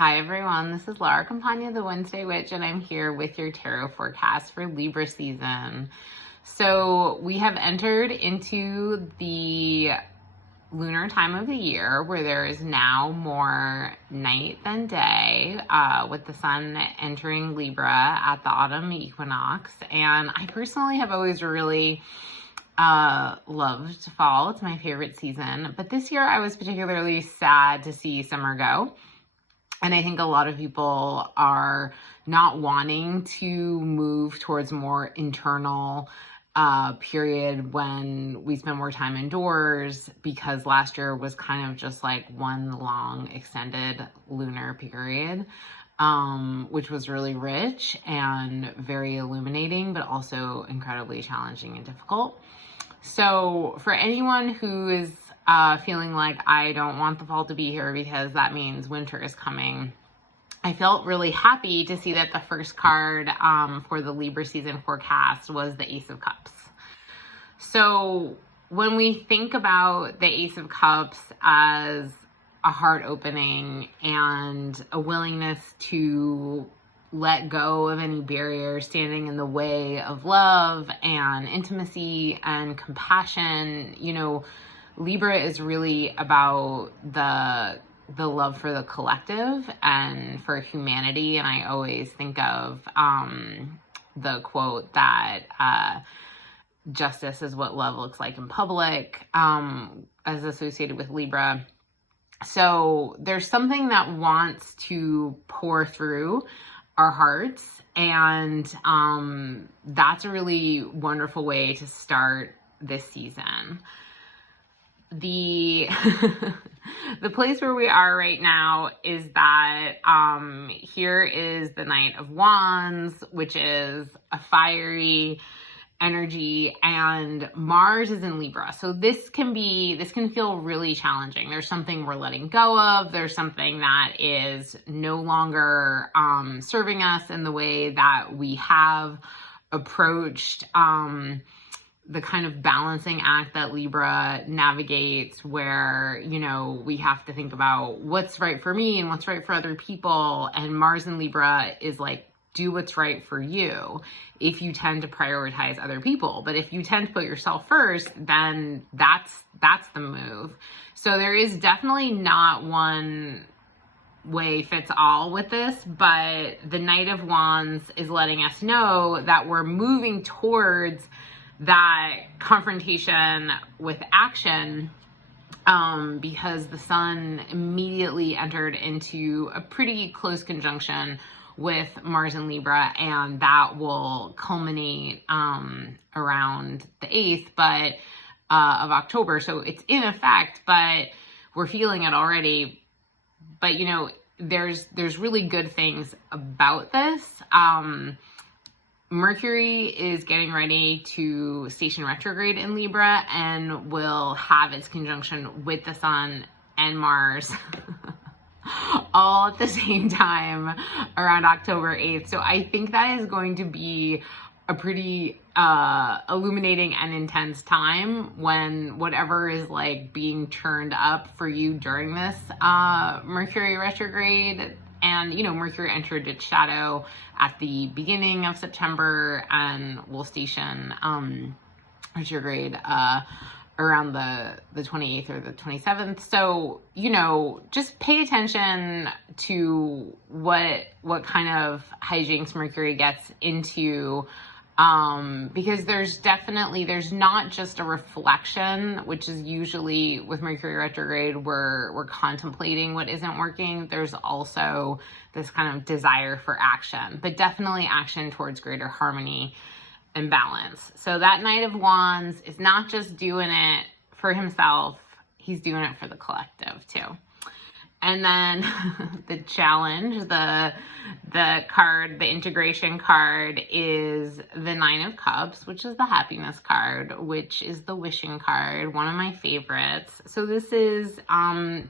Hi everyone, this is Laura Campagna, the Wednesday Witch, and I'm here with your tarot forecast for Libra season. So we have entered into the lunar time of the year where there is now more night than day, with the sun entering Libra at the autumn equinox. And I personally have always really loved fall. It's my favorite season. But this year I was particularly sad to see summer go. And I think a lot of people are not wanting to move towards more internal period when we spend more time indoors, because last year was kind of just like one long extended lunar period, which was really rich and very illuminating, but also incredibly challenging and difficult. So for anyone who is feeling like I don't want the fall to be here because that means winter is coming, I felt really happy to see that the first card for the Libra season forecast was the Ace of Cups. So when we think about the Ace of Cups as a heart opening and a willingness to let go of any barrier standing in the way of love and intimacy and compassion, you know, Libra is really about the love for the collective and for humanity. And I always think of the quote that justice is what love looks like in public, as associated with Libra. So there's something that wants to pour through our hearts, and that's a really wonderful way to start this season. The place where we are right now is that here is the Knight of Wands, which is a fiery energy, and Mars is in Libra. So this can feel really challenging. There's something we're letting go of. There's something that is no longer serving us in the way that we have approached the kind of balancing act that Libra navigates, where, you know, we have to think about what's right for me and what's right for other people. And Mars in Libra is like, do what's right for you if you tend to prioritize other people. But if you tend to put yourself first, then that's the move. So there is definitely not one way fits all with this, but the Knight of Wands is letting us know that we're moving towards that confrontation with action, because the sun immediately entered into a pretty close conjunction with Mars and Libra, and that will culminate around the 8th of October. So it's in effect, but we're feeling it already. But you know, there's really good things about this. Mercury is getting ready to station retrograde in Libra and will have its conjunction with the sun and Mars all at the same time around October 8th. So I think that is going to be a pretty illuminating and intense time, when whatever is like being turned up for you during this Mercury retrograde. And, you know, Mercury entered its shadow at the beginning of September and will station retrograde around the 28th or the 27th. So, you know, just pay attention to what kind of hijinks Mercury gets into, because there's not just a reflection, which is usually with Mercury retrograde, we're contemplating what isn't working. There's also this kind of desire for action, but definitely action towards greater harmony and balance. So that Knight of Wands is not just doing it for himself, he's doing it for the collective too. And then the challenge, the card, the integration card, is the Nine of Cups, which is the happiness card, which is the wishing card, one of my favorites. So this is,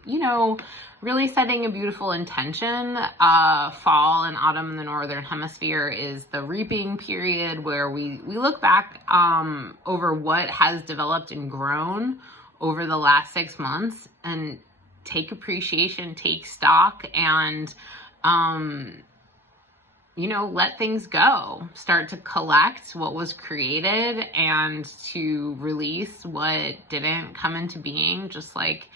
you know, really setting a beautiful intention. Fall and autumn in the Northern Hemisphere is the reaping period, where we look back over what has developed and grown over the last 6 months and take appreciation, take stock, and, you know, let things go. Start to collect what was created and to release what didn't come into being, just like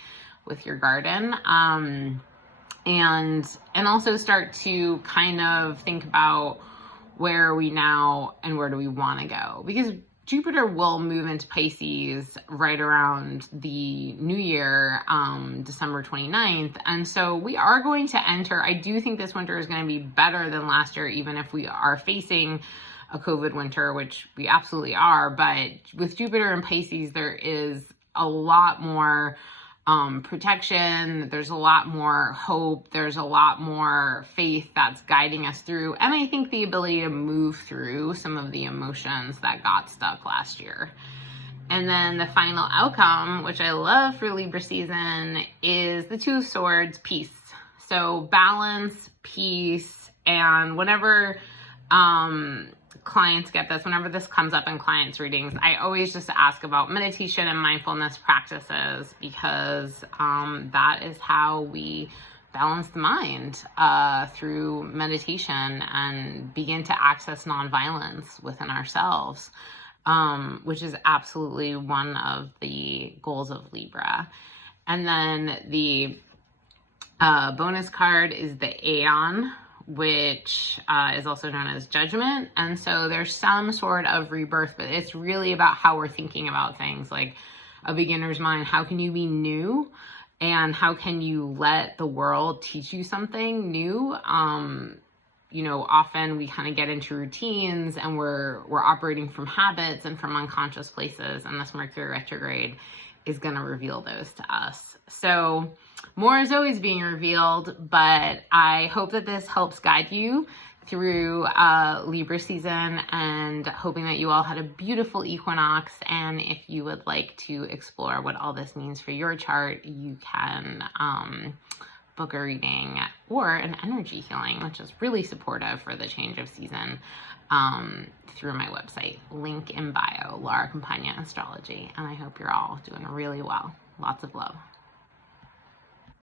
with your garden. And also start to kind of think about where are we now and where do we want to go? Because Jupiter will move into Pisces right around the new year, December 29th. And so we are going to enter, I do think this winter is going to be better than last year, even if we are facing a COVID winter, which we absolutely are. But with Jupiter and Pisces, there is a lot more protection, there's a lot more hope, there's a lot more faith that's guiding us through, and I think the ability to move through some of the emotions that got stuck last year. And then the final outcome, which I love for Libra season, is the Two of Swords, peace. So balance, peace, and whenever clients get this, whenever this comes up in clients' readings, I always just ask about meditation and mindfulness practices, because that is how we balance the mind through meditation and begin to access nonviolence within ourselves, which is absolutely one of the goals of Libra. And then the bonus card is the Aeon, which is also known as judgment. And so there's some sort of rebirth, but it's really about how we're thinking about things, like a beginner's mind. How can you be new? And how can you let the world teach you something new? You know, often we kind of get into routines and we're operating from habits and from unconscious places, and this Mercury retrograde is going to reveal those to us. So more is always being revealed, but I hope that this helps guide you through Libra season, and hoping that you all had a beautiful equinox. And if you would like to explore what all this means for your chart, you can book a reading or an energy healing, which is really supportive for the change of season, through my website, link in bio, Laura Campagna Astrology. And I hope you're all doing really well. Lots of love.